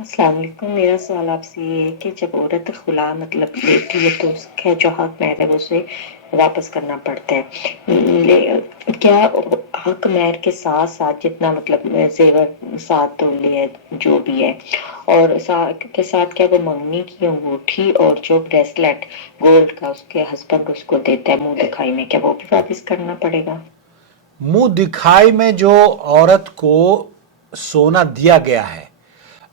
السلام علیکم۔ میرا سوال آپ سے یہ ہے کہ جب عورت خلا لیتی ہے تو اس کا جو حق مہر ہے اسے واپس کرنا پڑتا ہے، کیا حق مہر کے ساتھ ساتھ جتنا زیور ساتھ تولے ہے جو بھی ہے، اور کے ساتھ کیا وہ منگنی کی انگوٹھی اور جو بریسلٹ گولڈ کا اس کے ہسبینڈ اس کو دیتا ہے منہ دکھائی میں، کیا وہ بھی واپس کرنا پڑے گا؟ منہ دکھائی میں جو عورت کو سونا دیا گیا ہے،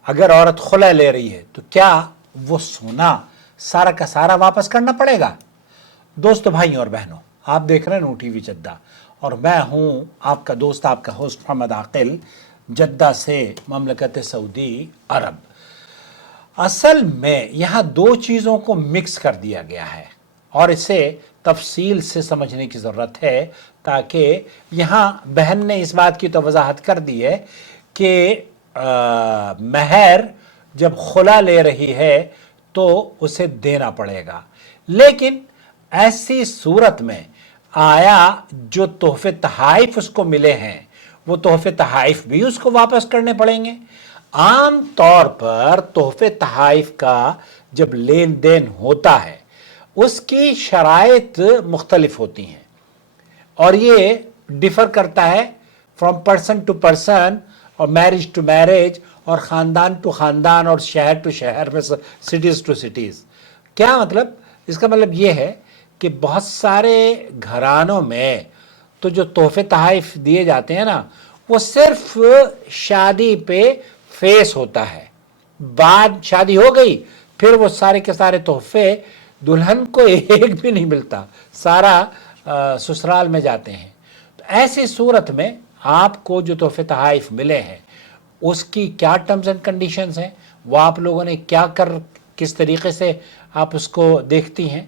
اگر عورت خلع لے رہی ہے تو کیا وہ سونا سارا کا سارا واپس کرنا پڑے گا؟ دوستو، بھائیوں اور بہنوں، آپ دیکھ رہے ہیں نو ٹی وی جدہ، اور میں ہوں آپ کا دوست، آپ کا ہوسٹ محمد عاقل، جدہ سے، مملکت سعودی عرب۔ اصل میں یہاں دو چیزوں کو مکس کر دیا گیا ہے اور اسے تفصیل سے سمجھنے کی ضرورت ہے، تاکہ یہاں بہن نے اس بات کی تو وضاحت کر دی ہے کہ مہر جب خلا لے رہی ہے تو اسے دینا پڑے گا، لیکن ایسی صورت میں آیا جو تحفے تحائف اس کو ملے ہیں وہ تحفے تحائف بھی اس کو واپس کرنے پڑیں گے؟ عام طور پر تحفے تحائف کا جب لین دین ہوتا ہے اس کی شرائط مختلف ہوتی ہیں، اور یہ ڈیفر کرتا ہے فرام پرسن ٹو پرسن اور میرج ٹو میرج اور خاندان ٹو خاندان اور شہر ٹو شہر، سٹیز ٹو سٹیز۔ کیا مطلب؟ اس کا مطلب یہ ہے کہ بہت سارے گھرانوں میں تو جو تحفے تحائف دیے جاتے ہیں نا، وہ صرف شادی پہ فیس ہوتا ہے، بعد شادی ہو گئی پھر وہ سارے کے سارے تحفے دلہن کو ایک بھی نہیں ملتا، سارا سسرال میں جاتے ہیں۔ تو ایسی صورت میں آپ کو جو تحفے تحائف ملے ہیں اس کی کیا ٹرمز اینڈ کنڈیشنز ہیں، وہ آپ لوگوں نے کس طریقے سے آپ اس کو دیکھتی ہیں؟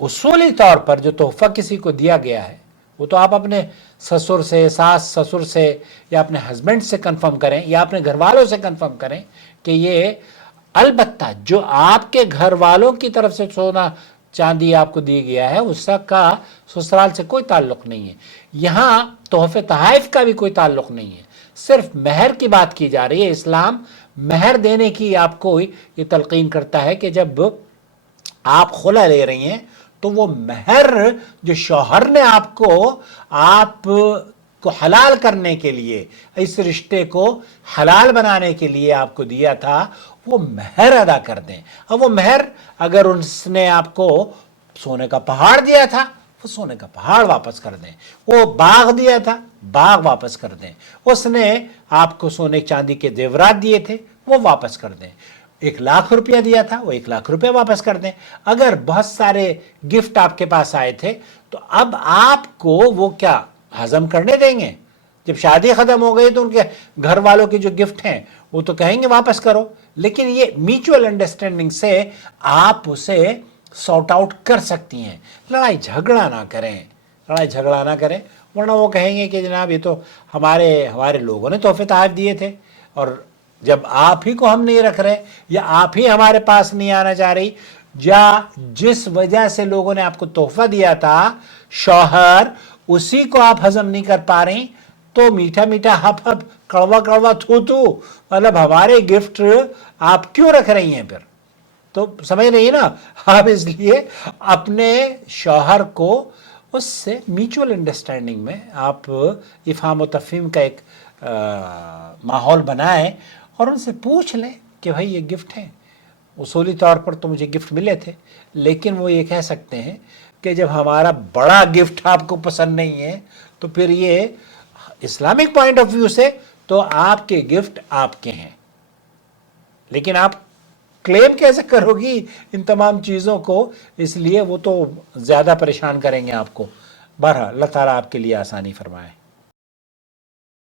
اصولی طور پر جو تحفہ کسی کو دیا گیا ہے وہ تو آپ اپنے سسر سے، ساس سسر سے، یا اپنے ہسبینڈ سے کنفرم کریں یا اپنے گھر والوں سے کنفرم کریں کہ یہ، البتہ جو آپ کے گھر والوں کی طرف سے سونا چاندی آپ کو دی گیا ہے اس کا سسرال سے کوئی تعلق نہیں ہے، یہاں تحفے تحائف کا بھی کوئی تعلق نہیں ہے، صرف مہر کی بات کی جا رہی ہے۔ اسلام مہر دینے کی آپ کو یہ تلقین کرتا ہے کہ جب آپ خلع لے رہی ہیں تو وہ مہر جو شوہر نے آپ کو حلال کرنے کے لیے، اس رشتے کو حلال بنانے کے لیے آپ کو دیا تھا، وہ مہر ادا کر دیں۔ اب وہ مہر، اگر اس نے آپ کو سونے کا پہاڑ دیا تھا وہ سونے کا پہاڑ واپس کر دیں، وہ باغ دیا تھا باغ واپس کر دیں، اس نے آپ کو سونے چاندی کے زیورات دیے تھے وہ واپس کر دیں، 1,00,000 روپیہ دیا تھا وہ 1,00,000 روپیہ واپس کر دیں۔ اگر بہت سارے گفٹ آپ کے پاس آئے تھے تو اب آپ کو وہ کیا ہضم کرنے دیں گے؟ جب شادی ختم ہو گئی تو ان کے گھر والوں کے جو گفٹ ہیں وہ تو کہیں گے واپس کرو، لیکن یہ میوچول انڈرسٹینڈنگ سے آپ اسے سارٹ آؤٹ کر سکتی ہیں۔ لڑائی جھگڑا نہ کریں، ورنہ وہ کہیں گے کہ جناب یہ تو ہمارے لوگوں نے تحفے تحائف دیے تھے، اور جب آپ ہی کو ہم نہیں رکھ رہے یا آپ ہی ہمارے پاس نہیں آنا چاہ رہی، یا جس وجہ سے لوگوں نے آپ کو تحفہ دیا تھا شوہر، اسی کو آپ ہضم نہیں کر پا رہی، تو میٹھا میٹھا ہپ ہپ، کڑوا کڑوا تھو تھو، مطلب ہمارے گفٹ آپ کیوں رکھ رہی ہیں پھر؟ تو سمجھ رہی نا آپ، اس لیے اپنے شوہر کو اس سے میوچول انڈرسٹینڈنگ میں آپ افہام و تفہیم کا ایک ماحول بنائیں اور ان سے پوچھ لیں کہ بھائی یہ گفٹ ہیں، اصولی طور پر تو مجھے گفٹ ملے تھے، لیکن وہ یہ کہہ سکتے ہیں کہ جب ہمارا بڑا گفٹ آپ کو پسند نہیں ہے تو پھر یہ اسلامک پوائنٹ آف ویو سے تو آپ کے گفٹ آپ کے ہیں، لیکن آپ کلیم کیسے کرو گی ان تمام چیزوں کو؟ اس لیے وہ تو زیادہ پریشان کریں گے آپ کو۔ بہرحال اللہ تعالیٰ آپ کے لیے آسانی فرمائے۔